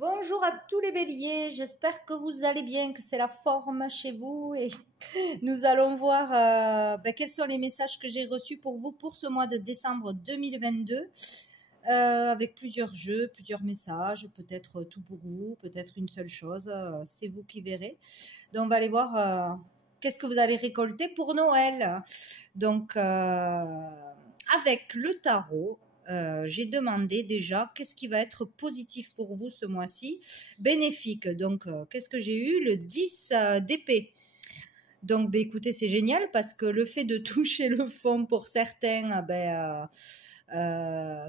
Bonjour à tous les béliers, j'espère que vous allez bien, que c'est la forme chez vous et nous allons voir quels sont les messages que j'ai reçus pour vous pour ce mois de décembre 2022 avec plusieurs jeux, plusieurs messages, peut-être tout pour vous, peut-être une seule chose, c'est vous qui verrez. Donc on va aller voir qu'est-ce que vous allez récolter pour Noël. Donc avec le tarot, j'ai demandé déjà qu'est-ce qui va être positif pour vous ce mois-ci, bénéfique. Donc, qu'est-ce que j'ai eu? Le 10 d'épée. Donc, écoutez, c'est génial parce que le fait de toucher le fond pour certains, va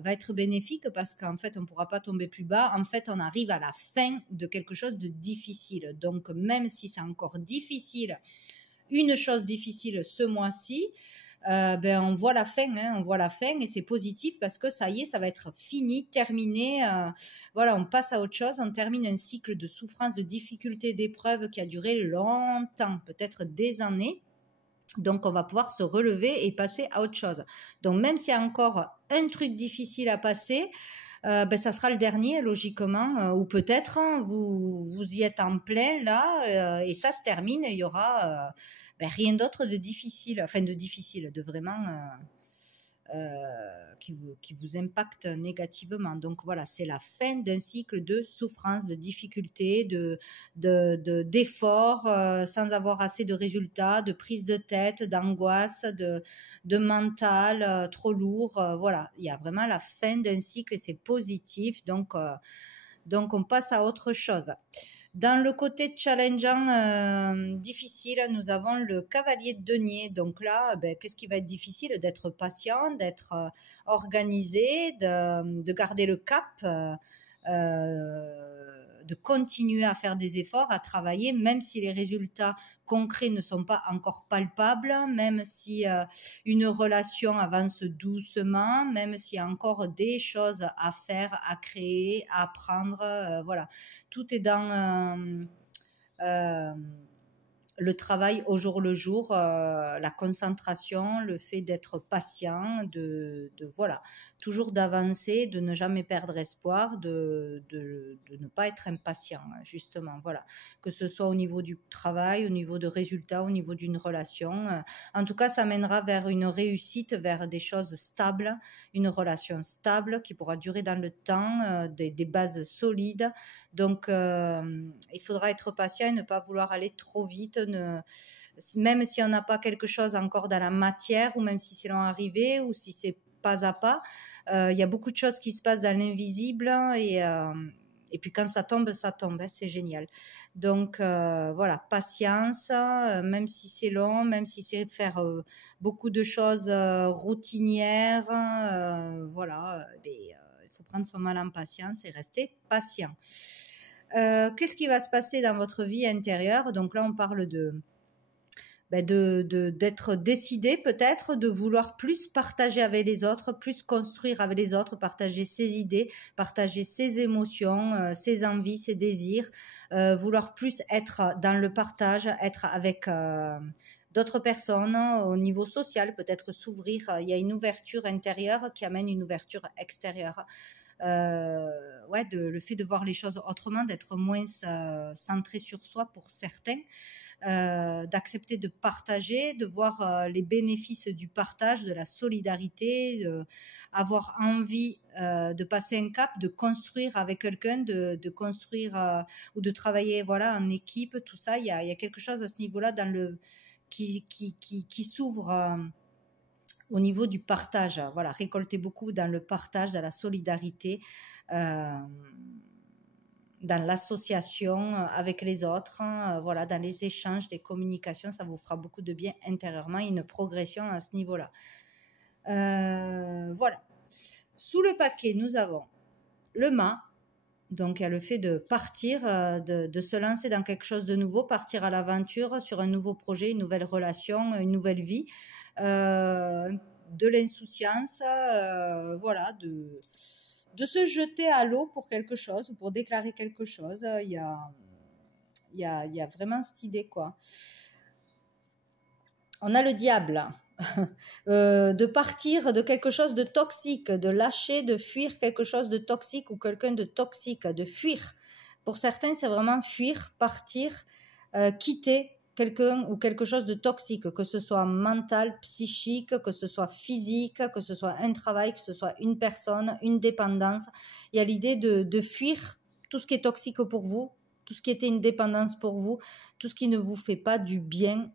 être bénéfique parce qu'en fait, on ne pourra pas tomber plus bas. En fait, on arrive à la fin de quelque chose de difficile. Donc, même si c'est encore difficile, une chose difficile ce mois-ci, on voit la fin, on voit la fin et c'est positif parce que ça y est, ça va être fini, terminé. Voilà, on passe à autre chose, on termine un cycle de souffrance, de difficultés, d'épreuves qui a duré longtemps, peut-être des années. Donc, on va pouvoir se relever et passer à autre chose. Donc, même s'il y a encore un truc difficile à passer, ça sera le dernier, logiquement, ou peut-être vous y êtes en plein là, et ça se termine, et il y aura rien d'autre de difficile, de vraiment qui vous impacte négativement. Donc voilà, c'est la fin d'un cycle de souffrance, de difficultés, d'efforts sans avoir assez de résultats, de prise de tête, d'angoisse, de mental trop lourd. Voilà, il y a vraiment la fin d'un cycle et c'est positif. Donc on passe à autre chose. Dans le côté challengeant, difficile, nous avons le cavalier de denier. Donc là, qu'est-ce qui va être difficile? D'être patient, d'être organisé, de garder le cap, de continuer à faire des efforts, à travailler, même si les résultats concrets ne sont pas encore palpables, même si une relation avance doucement, même s'il y a encore des choses à faire, à créer, à apprendre. Voilà, tout est dans le travail au jour le jour, la concentration, le fait d'être patient, voilà, toujours d'avancer, de ne jamais perdre espoir, de ne pas être impatient, justement, voilà, que ce soit au niveau du travail, au niveau de résultats, au niveau d'une relation. En tout cas, ça mènera vers une réussite, vers des choses stables, une relation stable qui pourra durer dans le temps, des bases solides. Donc, il faudra être patient et ne pas vouloir aller trop vite, même si on n'a pas quelque chose encore dans la matière, ou même si c'est long arrivé, ou si c'est pas à pas. Il y a beaucoup de choses qui se passent dans l'invisible, et puis quand ça tombe, c'est génial. Donc voilà, patience, même si c'est long, même si c'est faire beaucoup de choses routinières, voilà, il faut prendre son mal en patience et rester patient. Qu'est-ce qui va se passer dans votre vie intérieure? Donc là, on parle d'être décidé peut-être, de vouloir plus partager avec les autres, plus construire avec les autres, partager ses idées, partager ses émotions, ses envies, ses désirs, vouloir plus être dans le partage, être avec d'autres personnes au niveau social, peut-être s'ouvrir. Il y a une ouverture intérieure qui amène une ouverture extérieure. Le fait de voir les choses autrement, d'être moins centré sur soi pour certains, d'accepter de partager, de voir les bénéfices du partage, de la solidarité, avoir envie de passer un cap, de construire avec quelqu'un, de construire ou de travailler, voilà, en équipe, tout ça. Il y a quelque chose à ce niveau-là qui s'ouvre au niveau du partage. Voilà, récolter beaucoup dans le partage, dans la solidarité, dans l'association avec les autres, voilà, dans les échanges, les communications, ça vous fera beaucoup de bien intérieurement, une progression à ce niveau-là. Voilà. Sous le paquet, nous avons le mât. Donc, il y a le fait de partir, de se lancer dans quelque chose de nouveau, partir à l'aventure sur un nouveau projet, une nouvelle relation, une nouvelle vie, de l'insouciance, voilà, de se jeter à l'eau pour quelque chose, pour déclarer quelque chose. Il y a vraiment cette idée, quoi. On a le diable. de partir de quelque chose de toxique, de lâcher, de fuir quelque chose de toxique ou quelqu'un de toxique, de fuir. Pour certains, c'est vraiment fuir, partir, quitter quelqu'un ou quelque chose de toxique, que ce soit mental, psychique, que ce soit physique, que ce soit un travail, que ce soit une personne, une dépendance. Il y a l'idée de fuir tout ce qui est toxique pour vous, tout ce qui était une dépendance pour vous, tout ce qui ne vous fait pas du bien.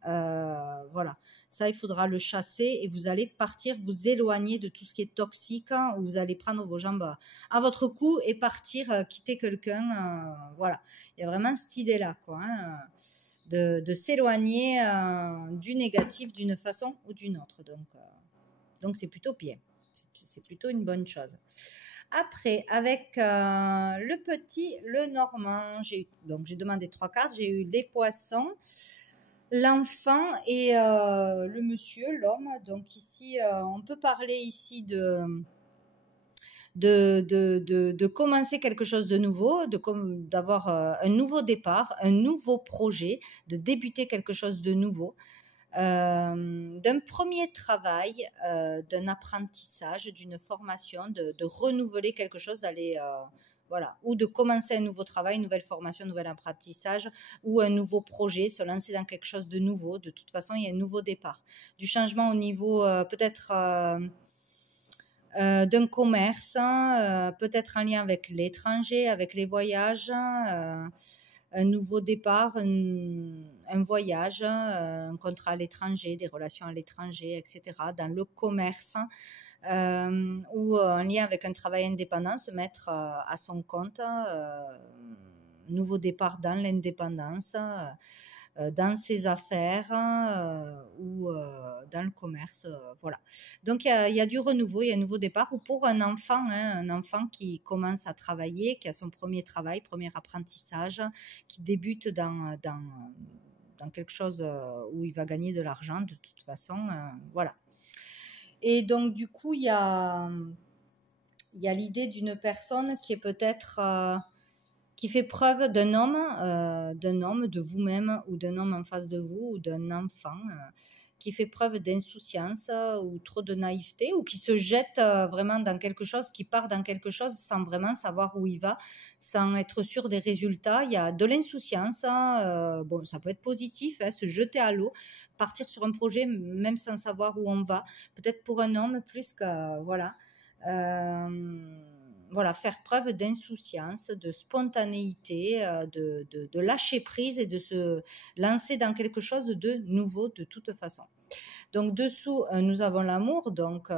Voilà, ça, il faudra le chasser et vous allez partir, vous éloigner de tout ce qui est toxique, hein, où vous allez prendre vos jambes à votre cou et partir, quitter quelqu'un. Voilà, il y a vraiment cette idée-là, quoi, hein, de s'éloigner du négatif d'une façon ou d'une autre. Donc c'est plutôt bien, c'est plutôt une bonne chose. Après, avec le petit, le normand, j'ai demandé 3 cartes, j'ai eu les poissons, l'enfant et le monsieur, l'homme. Donc ici, on peut parler ici de commencer quelque chose de nouveau, d'avoir un nouveau départ, un nouveau projet, de débuter quelque chose de nouveau. D'un premier travail, d'un apprentissage, d'une formation, de renouveler quelque chose, d'aller voilà, ou de commencer un nouveau travail, une nouvelle formation, un nouvel apprentissage, ou un nouveau projet, se lancer dans quelque chose de nouveau. De toute façon, il y a un nouveau départ. Du changement au niveau peut-être d'un commerce, peut-être en lien avec l'étranger, avec les voyages, un nouveau départ, un voyage, un contrat à l'étranger, des relations à l'étranger, etc. Dans le commerce ou en lien avec un travail indépendant, se mettre à son compte, nouveau départ dans l'indépendance, dans ses affaires ou dans le commerce, voilà. Donc il y a du renouveau, il y a un nouveau départ. Ou pour un enfant, hein, un enfant qui commence à travailler, qui a son premier travail, premier apprentissage, qui débute dans quelque chose où il va gagner de l'argent de toute façon, voilà. Et donc du coup il y a l'idée d'une personne qui est peut-être qui fait preuve d'un homme, de vous-même ou d'un homme en face de vous ou d'un enfant qui fait preuve d'insouciance ou trop de naïveté ou qui se jette vraiment dans quelque chose, qui part dans quelque chose sans vraiment savoir où il va, sans être sûr des résultats. Il y a de l'insouciance, bon, ça peut être positif, hein, se jeter à l'eau, partir sur un projet même sans savoir où on va. Peut-être pour un homme plus que... voilà. Voilà, faire preuve d'insouciance, de spontanéité, de lâcher prise et de se lancer dans quelque chose de nouveau de toute façon. Donc dessous, nous avons l'amour, donc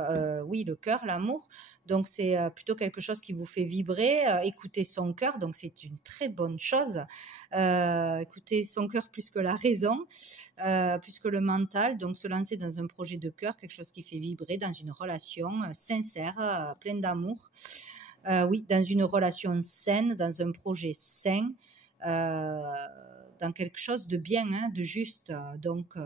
oui, le cœur, l'amour. Donc c'est plutôt quelque chose qui vous fait vibrer, écouter son cœur, donc c'est une très bonne chose. Écouter son cœur plus que la raison, plus que le mental, donc se lancer dans un projet de cœur, quelque chose qui fait vibrer, dans une relation sincère, pleine d'amour. Oui, dans une relation saine, dans un projet sain, dans quelque chose de bien, hein, de juste. Donc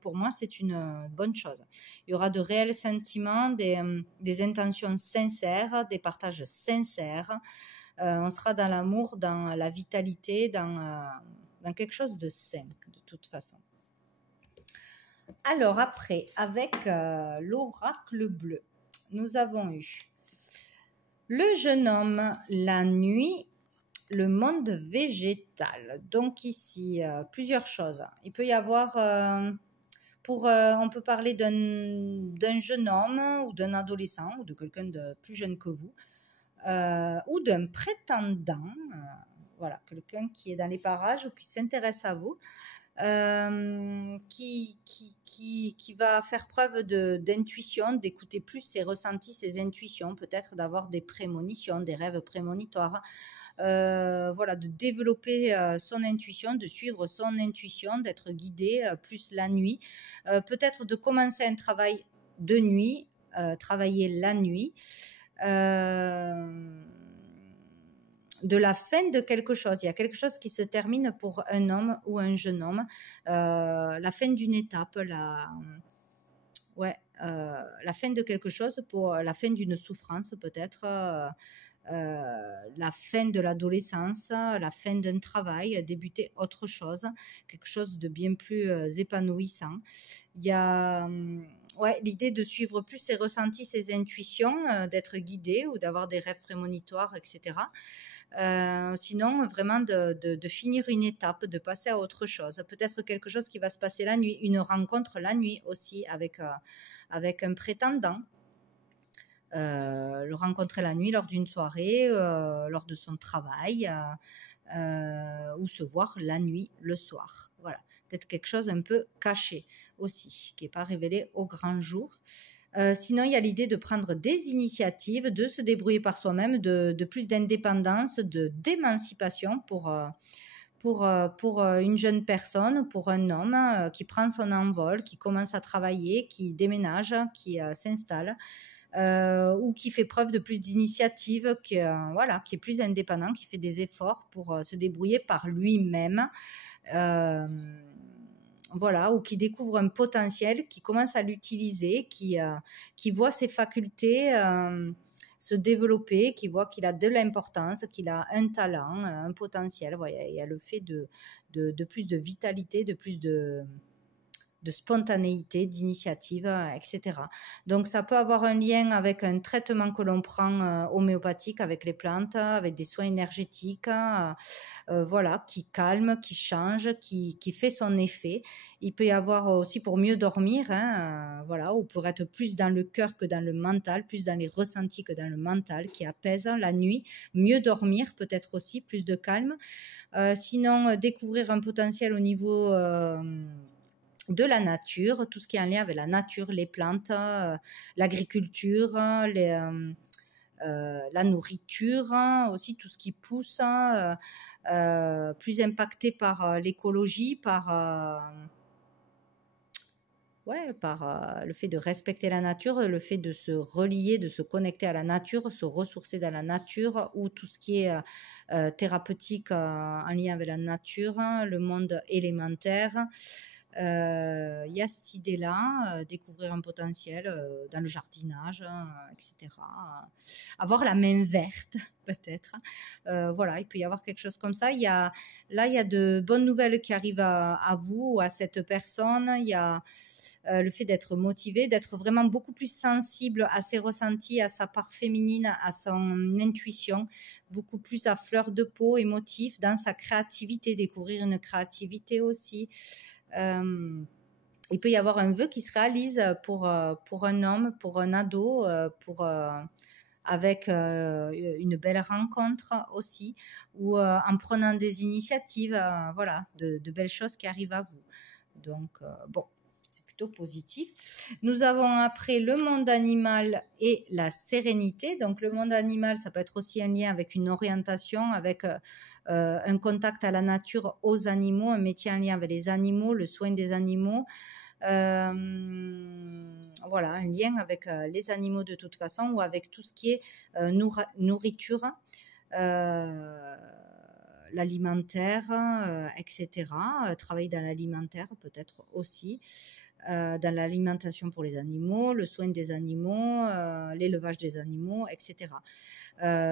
pour moi, c'est une bonne chose. Il y aura de réels sentiments, des intentions sincères, des partages sincères. On sera dans l'amour, dans la vitalité, dans quelque chose de sain, de toute façon. Alors après, avec l'oracle bleu, nous avons eu le jeune homme, la nuit, le monde végétal. Donc ici, plusieurs choses. Il peut y avoir, on peut parler d'un jeune homme ou d'un adolescent ou de quelqu'un de plus jeune que vous, ou d'un prétendant, voilà, quelqu'un qui est dans les parages ou qui s'intéresse à vous. Qui va faire preuve d'intuition, d'écouter plus ses ressentis, ses intuitions, peut-être d'avoir des prémonitions, des rêves prémonitoires, voilà, de développer son intuition, de suivre son intuition, d'être guidé plus la nuit, peut-être de commencer un travail de nuit, travailler la nuit, de la fin de quelque chose. Il y a quelque chose qui se termine pour un homme ou un jeune homme, la fin d'une étape, la fin de quelque chose, pour la fin d'une souffrance peut-être, la fin de l'adolescence, la fin d'un travail, débuter autre chose, quelque chose de bien plus épanouissant. Il y a ouais, l'idée de suivre plus ses ressentis, ses intuitions, d'être guidé ou d'avoir des rêves prémonitoires, etc. Sinon, vraiment de finir une étape, de passer à autre chose. Peut-être quelque chose qui va se passer la nuit, une rencontre la nuit aussi avec un prétendant. Le rencontrer la nuit lors d'une soirée, lors de son travail, ou se voir la nuit, le soir. Voilà, peut-être quelque chose un peu caché aussi, qui n'est pas révélé au grand jour. Sinon, il y a l'idée de prendre des initiatives, de se débrouiller par soi-même, de plus d'indépendance, d'émancipation pour une jeune personne, pour un homme qui prend son envol, qui commence à travailler, qui déménage, qui s'installe. Ou qui fait preuve de plus d'initiative, voilà, qui est plus indépendant, qui fait des efforts pour se débrouiller par lui-même, voilà, ou qui découvre un potentiel, qui commence à l'utiliser, qui voit ses facultés se développer, qui voit qu'il a de l'importance, qu'il a un talent, un potentiel. Voilà, il y a le fait de plus de vitalité, de plus de spontanéité, d'initiative, etc. Donc, ça peut avoir un lien avec un traitement que l'on prend homéopathique avec les plantes, avec des soins énergétiques, voilà, qui calme, qui change, qui fait son effet. Il peut y avoir aussi pour mieux dormir, voilà, ou pour être plus dans le cœur que dans le mental, plus dans les ressentis que dans le mental, qui apaise la nuit, mieux dormir peut-être aussi, plus de calme. Sinon, découvrir un potentiel au niveau de la nature, tout ce qui est en lien avec la nature, les plantes, l'agriculture, la nourriture, aussi tout ce qui pousse, plus impacté par l'écologie, par le fait de respecter la nature, le fait de se relier, de se connecter à la nature, se ressourcer dans la nature, ou tout ce qui est thérapeutique en lien avec la nature, le monde élémentaire. Il y a cette idée-là, découvrir un potentiel dans le jardinage, etc. Avoir la main verte, peut-être. Voilà, il peut y avoir quelque chose comme ça. Il y a de bonnes nouvelles qui arrivent à vous ou à cette personne. Il y a le fait d'être motivé, d'être vraiment beaucoup plus sensible à ses ressentis, à sa part féminine, à son intuition, beaucoup plus à fleur de peau, émotif, dans sa créativité, découvrir une créativité aussi. Il peut y avoir un vœu qui se réalise pour un homme, pour un ado, avec une belle rencontre aussi, ou en prenant des initiatives, voilà, de belles choses qui arrivent à vous. Donc, bon, c'est plutôt positif. Nous avons après le monde animal et la sérénité. Donc, le monde animal, ça peut être aussi un lien avec une orientation, avec un contact à la nature, aux animaux, un métier en lien avec les animaux, le soin des animaux. Voilà, un lien avec les animaux de toute façon, ou avec tout ce qui est nourriture, l'alimentaire, etc. Travailler dans l'alimentaire peut-être aussi. Dans l'alimentation pour les animaux, le soin des animaux, l'élevage des animaux, etc.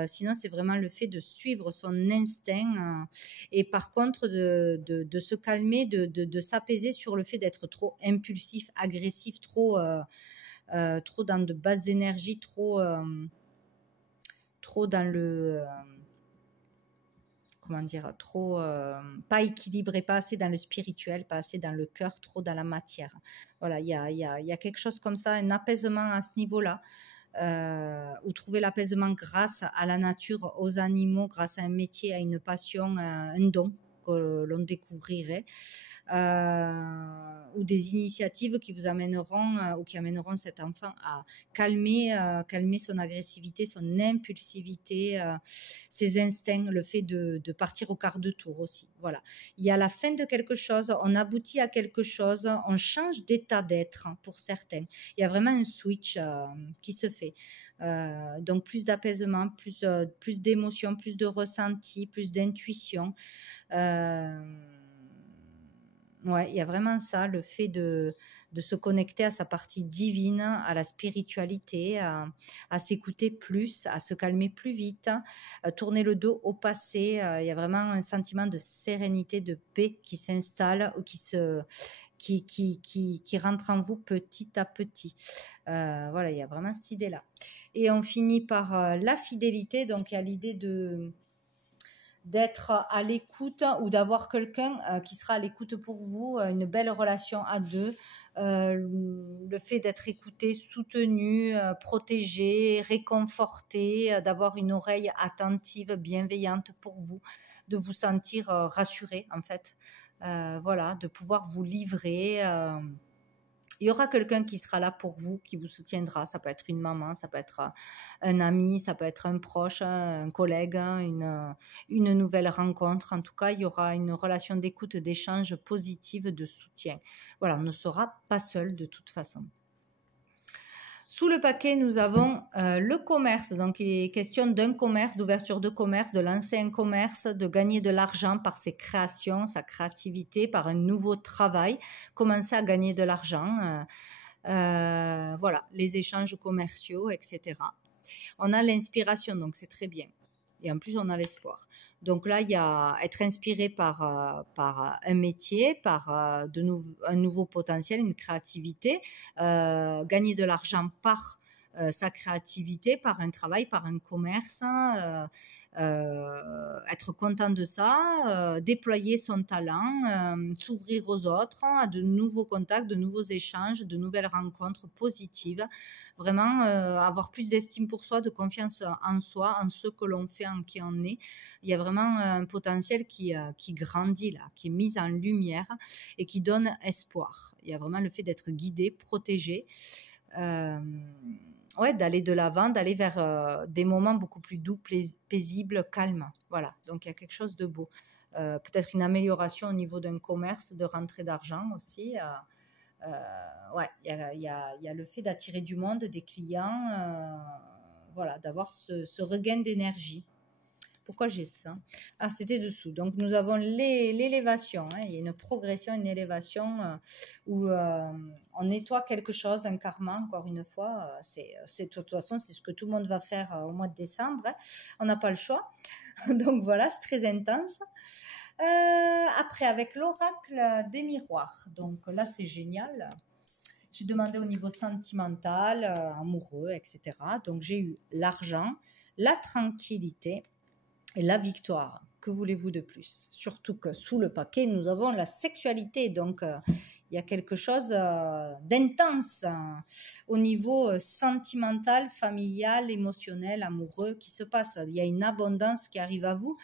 Sinon, c'est vraiment le fait de suivre son instinct et par contre de se calmer, de s'apaiser sur le fait d'être trop impulsif, agressif, trop dans de basses énergies, trop dans le... comment dire, trop pas équilibré, pas assez dans le spirituel, pas assez dans le cœur, trop dans la matière. Voilà, il y a quelque chose comme ça, un apaisement à ce niveau-là, ou trouver l'apaisement grâce à la nature, aux animaux, grâce à un métier, à une passion, un don que l'on découvrirait, ou des initiatives qui vous amèneront ou qui amèneront cet enfant à calmer son agressivité, son impulsivité, ses instincts, le fait de partir au quart de tour aussi. Voilà. Il y a la fin de quelque chose, on aboutit à quelque chose, on change d'état d'être pour certains. Il y a vraiment un switch qui se fait. Donc plus d'apaisement, plus d'émotion, plus de ressenti, plus d'intuition. Ouais, il y a vraiment ça, le fait de se connecter à sa partie divine, à la spiritualité, à s'écouter plus, à se calmer plus vite, tourner le dos au passé. Il y a vraiment un sentiment de sérénité, de paix qui s'installe, ou qui rentre en vous petit à petit. Voilà, il y a vraiment cette idée-là. Et on finit par la fidélité. Donc, il y a l'idée d'être à l'écoute ou d'avoir quelqu'un qui sera à l'écoute pour vous, une belle relation à deux, le fait d'être écouté, soutenu, protégé, réconforté, d'avoir une oreille attentive, bienveillante pour vous, de vous sentir rassuré en fait. Voilà, de pouvoir vous livrer. Il y aura quelqu'un qui sera là pour vous, qui vous soutiendra. Ça peut être une maman, ça peut être un ami, ça peut être un proche, un collègue, une nouvelle rencontre. En tout cas, il y aura une relation d'écoute, d'échange positive, de soutien. Voilà, on ne sera pas seul de toute façon. Sous le paquet, nous avons le commerce. Donc, il est question d'un commerce, d'ouverture de commerce, de lancer un commerce, de gagner de l'argent par ses créations, sa créativité, par un nouveau travail, commencer à gagner de l'argent. Voilà, les échanges commerciaux, etc. On a l'inspiration, donc c'est très bien. Et en plus, on a l'espoir. Donc là, il y a être inspiré par un métier, par un nouveau potentiel, une créativité, gagner de l'argent par sa créativité, par un travail, par un commerce, être content de ça, déployer son talent, s'ouvrir aux autres, à de nouveaux contacts, de nouveaux échanges, de nouvelles rencontres positives. Vraiment avoir plus d'estime pour soi, de confiance en soi, en ce que l'on fait, en qui on est. Il y a vraiment un potentiel qui grandit là, qui est mis en lumière et qui donne espoir. Il y a vraiment le fait d'être guidé, protégé. Ouais, d'aller de l'avant, d'aller vers des moments beaucoup plus doux, paisibles, calmes. Voilà, donc il y a quelque chose de beau. Peut-être une amélioration au niveau d'un commerce, de rentrée d'argent aussi. Ouais, il y a le fait d'attirer du monde, des clients, voilà, d'avoir ce regain d'énergie. Pourquoi j'ai ça? Ah, c'était dessous. Donc, nous avons l'élévation. Hein. Il y a une progression, une élévation où on nettoie quelque chose, un karma, encore une fois. De toute façon, c'est ce que tout le monde va faire au mois de décembre. Hein. On n'a pas le choix. Donc, voilà, c'est très intense. Après, avec l'oracle des miroirs. Donc, là, c'est génial. J'ai demandé au niveau sentimental, amoureux, etc. Donc, j'ai eu l'argent, la tranquillité et la victoire. Que voulez-vous de plus? Surtout que sous le paquet, nous avons la sexualité. Donc, il y a quelque chose d'intense au niveau sentimental, familial, émotionnel, amoureux qui se passe. Il y a une abondance qui arrive à vous.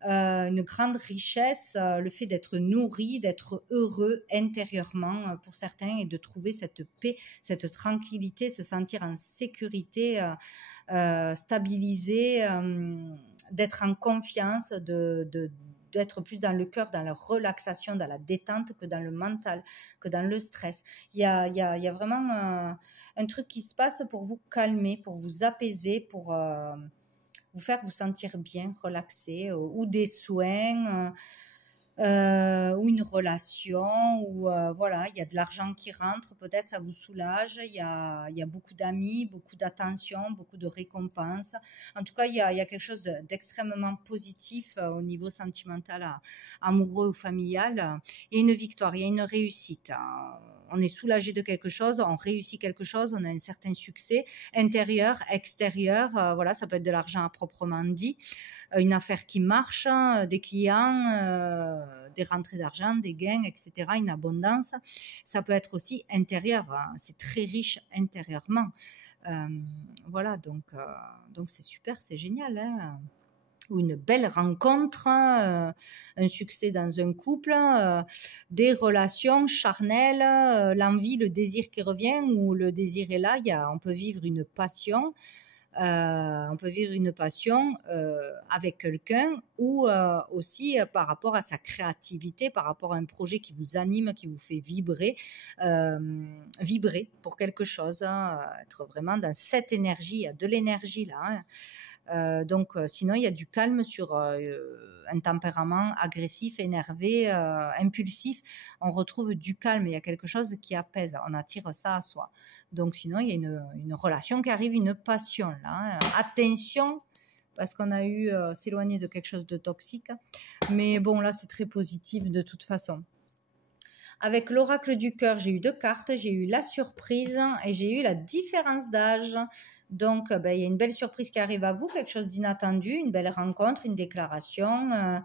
Une grande richesse, le fait d'être nourri, d'être heureux intérieurement pour certains et de trouver cette paix, cette tranquillité, se sentir en sécurité, stabilisé, d'être en confiance, d'être plus dans le cœur, dans la relaxation, dans la détente que dans le mental, que dans le stress. Il y a vraiment un truc qui se passe pour vous calmer, pour vous apaiser, pour vous faire vous sentir bien, relaxé, ou des soins, ou une relation, ou voilà, il y a de l'argent qui rentre, peut-être ça vous soulage, il y a beaucoup d'amis, beaucoup d'attention, beaucoup de récompenses. En tout cas, il y a quelque chose d'extrêmement positif au niveau sentimental, amoureux ou familial. Il y a une victoire, il y a une réussite. On est soulagé de quelque chose, on réussit quelque chose, on a un certain succès intérieur, extérieur. Voilà, ça peut être de l'argent à proprement dit, une affaire qui marche, des clients, des rentrées d'argent, des gains, etc., une abondance. Ça peut être aussi intérieur, hein. C'est très riche intérieurement. Voilà, donc c'est super, c'est génial, hein. Ou une belle rencontre, un succès dans un couple, des relations charnelles, l'envie, le désir qui revient, ou le désir est là, on peut vivre une passion. Avec quelqu'un, ou aussi par rapport à sa créativité, par rapport à un projet qui vous anime, qui vous fait vibrer pour quelque chose, hein, être vraiment dans cette énergie, il y a de l'énergie là, hein. Sinon, il y a du calme sur un tempérament agressif, énervé, impulsif. On retrouve du calme, il y a quelque chose qui apaise, on attire ça à soi. Donc sinon, il y a une relation qui arrive, une passion là. Attention, parce qu'on a eu s'éloigner de quelque chose de toxique. Mais bon, là, c'est très positif de toute façon. Avec l'oracle du cœur, j'ai eu 2 cartes. J'ai eu la surprise et j'ai eu la différence d'âge. Donc, il y a une belle surprise qui arrive à vous, quelque chose d'inattendu, une belle rencontre, une déclaration,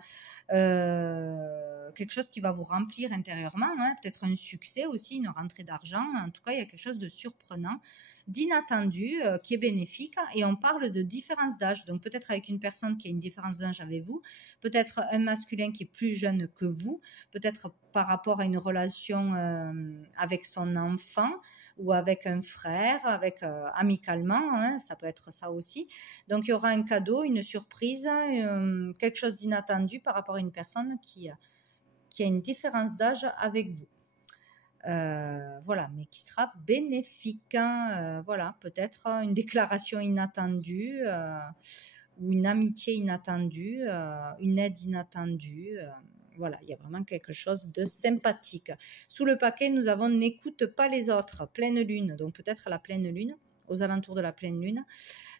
quelque chose qui va vous remplir intérieurement, hein, peut-être un succès aussi, une rentrée d'argent. En tout cas, il y a quelque chose de surprenant, d'inattendu, qui est bénéfique. Et on parle de différence d'âge. Donc, peut-être avec une personne qui a une différence d'âge avec vous, peut-être un masculin qui est plus jeune que vous, peut-être par rapport à une relation avec son enfant, ou avec un frère, amicalement, hein, ça peut être ça aussi. Donc, il y aura un cadeau, une surprise, quelque chose d'inattendu par rapport à une personne qui a une différence d'âge avec vous. Voilà, mais qui sera bénéfique. Voilà, peut-être une déclaration inattendue, ou une amitié inattendue, une aide inattendue. Voilà, il y a vraiment quelque chose de sympathique. Sous le paquet, nous avons n'écoute pas les autres, pleine lune. Donc peut-être la pleine lune, aux alentours de la pleine lune.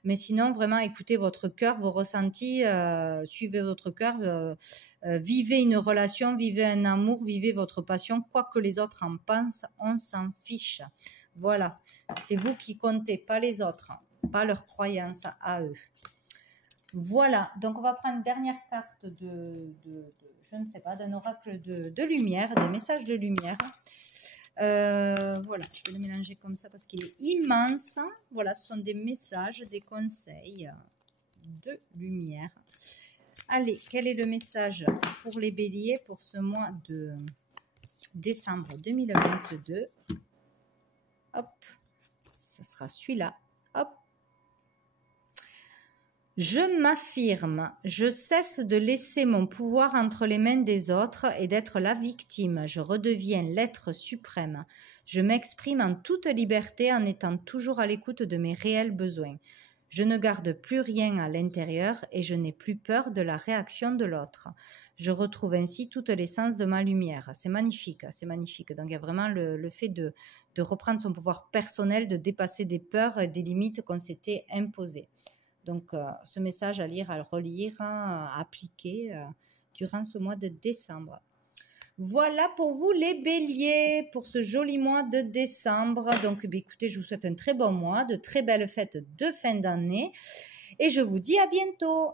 Mais sinon, vraiment, écoutez votre cœur, vos ressentis, suivez votre cœur, vivez une relation, vivez un amour, vivez votre passion. Quoi que les autres en pensent, on s'en fiche. Voilà, c'est vous qui comptez, pas les autres, pas leurs croyances à eux. Voilà, donc on va prendre une dernière carte je ne sais pas, d'un oracle de lumière, des messages de lumière. Voilà, je vais le mélanger comme ça parce qu'il est immense. Voilà, ce sont des messages, des conseils de lumière. Allez, quel est le message pour les béliers pour ce mois de décembre 2022? Hop, ça sera celui-là. Hop. Je m'affirme, je cesse de laisser mon pouvoir entre les mains des autres et d'être la victime. Je redeviens l'être suprême. Je m'exprime en toute liberté en étant toujours à l'écoute de mes réels besoins. Je ne garde plus rien à l'intérieur et je n'ai plus peur de la réaction de l'autre. Je retrouve ainsi toute l'essence de ma lumière. C'est magnifique, c'est magnifique. Donc il y a vraiment le fait de reprendre son pouvoir personnel, de dépasser des peurs et des limites qu'on s'était imposées. Donc, ce message à lire, à le relire, à appliquer durant ce mois de décembre. Voilà pour vous les béliers, pour ce joli mois de décembre. Donc, écoutez, je vous souhaite un très bon mois, de très belles fêtes de fin d'année. Et je vous dis à bientôt.